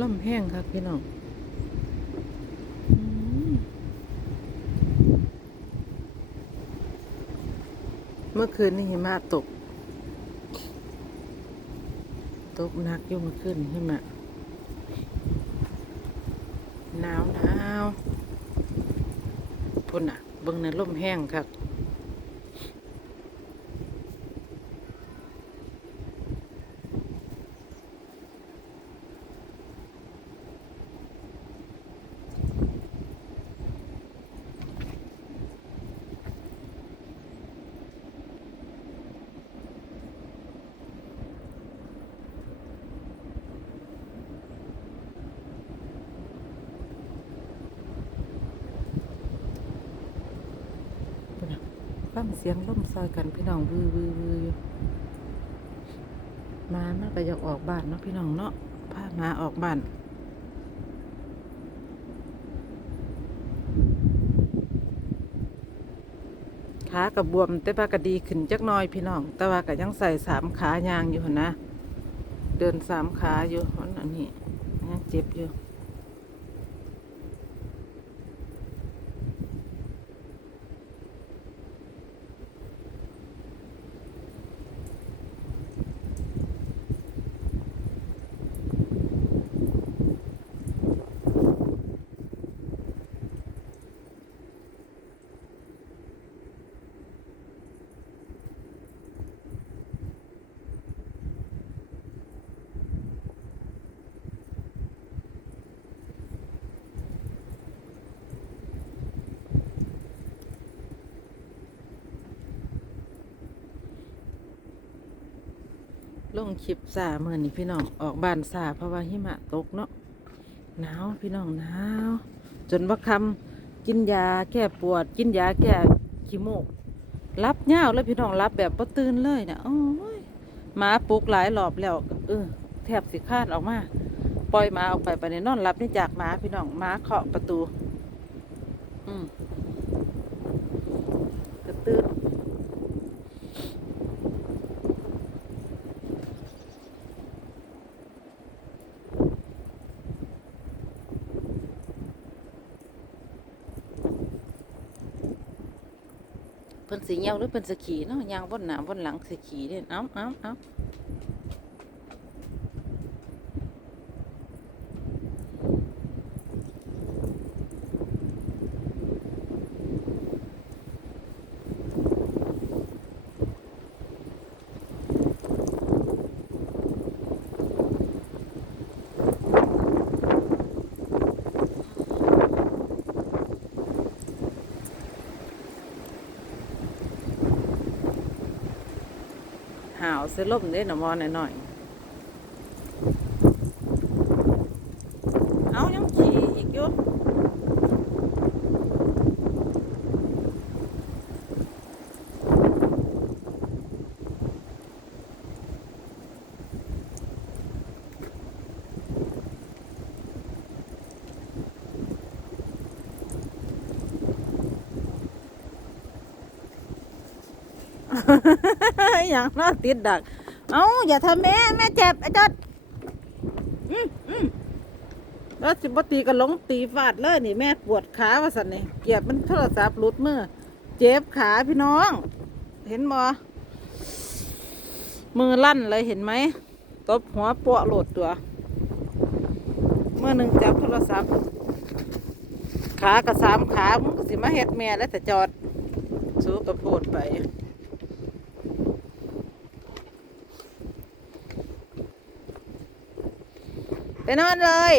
ล่มแห้งครับพี่น้องเมื่อคืนนี่หิมะตก ตกหนักอยู่เมื่อคืนนี่หิมะหนาวหนาวพุ่นอะเบิ่งในล่มแห้งครับ พุ่นน่ะฟั งเสียงล่มซอยกันพี่น้องวือวือวืออยู่มามันก็อยากออกบ้านเนาะพี่น้องเนาะพามาออกบ้านขากับบวมแต่ว่าก็ดีขึ้นจักน้อยพี่น้อง แต่ว่าก็ยังใส่สามขายางอยู่นะ เดินสามขาอยู่มันอันนี้ยังเจ็บอยู่ ลงคลิปซาเมื่อนี้พี่น้องออกบ้านซาเพราะว่าหิมะตกเนาะหนาวพี่น้องหนาวจนว่าคำกินยาแก้ปวด กินยาแก้ขี้มูกรับยาวแล้วพี่น้องรับแบบบ่ตื่นเลยเนี่ยโอ้ยหมาปลุกหลายรอบแล้วเออแทบสิคาดออกมาปล่อยหมาออกไปไปในนอนรับนี่จากหมาพี่น้องหมาเคาะประตู อืมก็ตื่น เพิ่นสีเงี้ยวหรือเพิ่นสขีเนาะยางบนหน้าบนหลังสขีเนี่ยเอ้าเอ้าเอ้า หาวเสลมเด้หน่อมอหน่อยๆเอายังขี่อีกอยู่ อย่างน่าติดดัก เอาอย่าทำแม่แม่เจ็บไอ้จอดอืมอืมแล้วสิบตีก็หลงตีฟาดเลยนี่แม่ปวดขาว่าสันนี่เกียบมันโทรศัพท์หลุดมือเจ็บขาพี่น้อง เห็นบ่มือลั่นเลยเห็นไหมตบหัวปวโหลดตัว เมื่อหนึ่งจับโทรศัพท์ ขากับสามขามึงก็สิมาเฮ็ดแม่แล้วแต่จอดสู้กระโพดไป ไปนอนเลย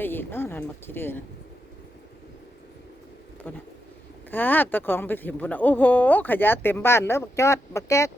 ไปอีกเนาะนั่นมักขี้เดือนพุ่นนะครับตะของไปถิ่มพุ่นนะโอ้โห ขยะเต็มบ้านแล้วบักจอดบักแก๊ก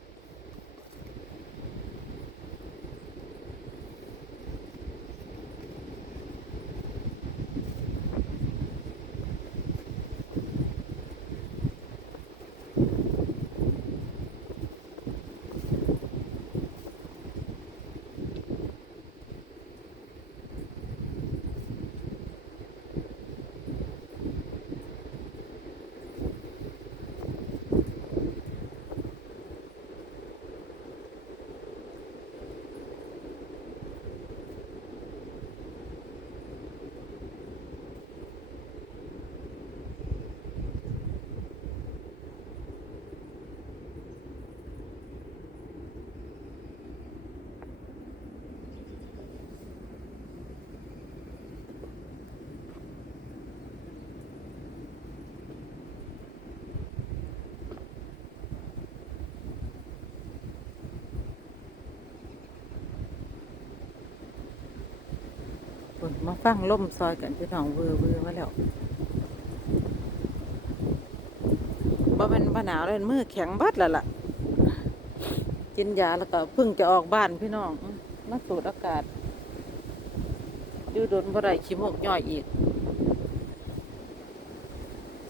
พุ่น มาฟังล่มซอยกันพี่น้องเวอร์เวอร์มาแล้วบ่เป็นบ่หนาวเลยมือแข็งบัดแล้วล่ะ กินยาแล้วก็เพิ่งจะออกบ้านพี่น้องมาสูดอากาศอยู่โดนบ่ได้ขี้มกย่อยอีก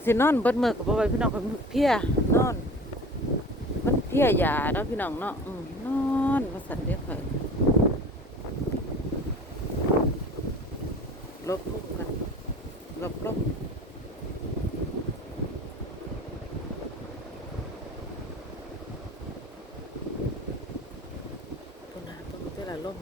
สินอนเบิดมือกับบ่ไหวพี่น้องก็เพียนอน มันเพียยาเนาะพี่น้องเนาะนอนว่าสันเดียวค่อย ลบลุ่มกันลบลุ่มตัวนาตัวมันเท่าไหร่ล่ม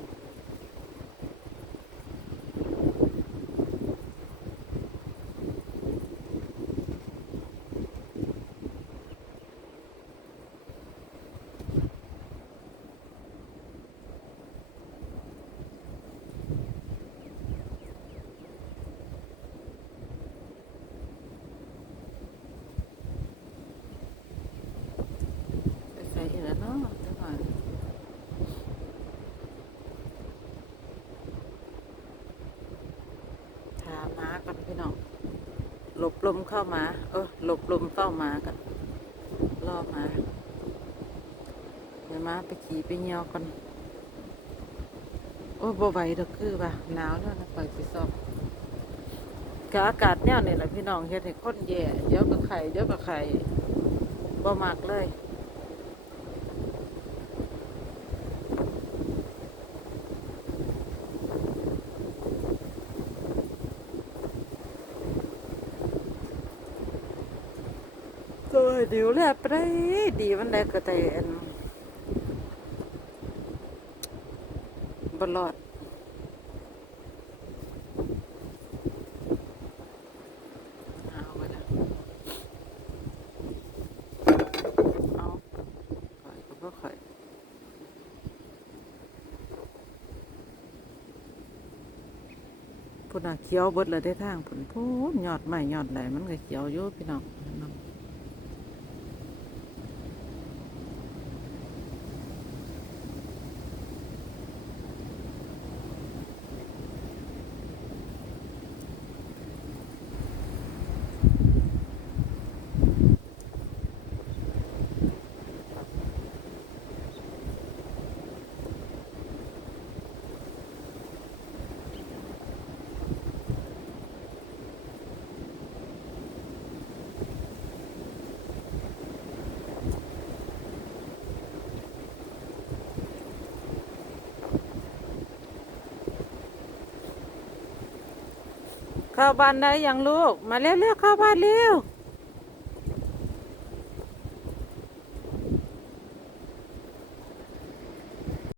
ไปใส่อีกแล้วเนาะจังหวะถาหมากันพี่น้องหล บลมเข้ามา เออหลบลมเข้ามากันล่อมาเดี๋ยวมาไปขี่ไปเหี่ยวกันโอ้บ่ไหวดอกคือว่าหนาวแล้วนะไปสิซอบกับอากาศแนวนี่แหละพี่น้องเฮ็ดให้คนแย่เดี๋ยวก็ไข่เดี๋ยวก็ไข่บ่มักเลย ก็เดี๋ยวแลไปได้ดีมันได้ก็แต่อันบลอดเอาไปละเอาข่อยก็บ่ข่อยพุ่นน่ะเขียวเบิดเลยได้ทางพุ่นพูนยอดใหม่ยอดไหลมันก็เขียวอยู่พี่น้องน้อง เข้าบ้านได้ยังลูก มาเร็วๆเข้าบ้านเร็ว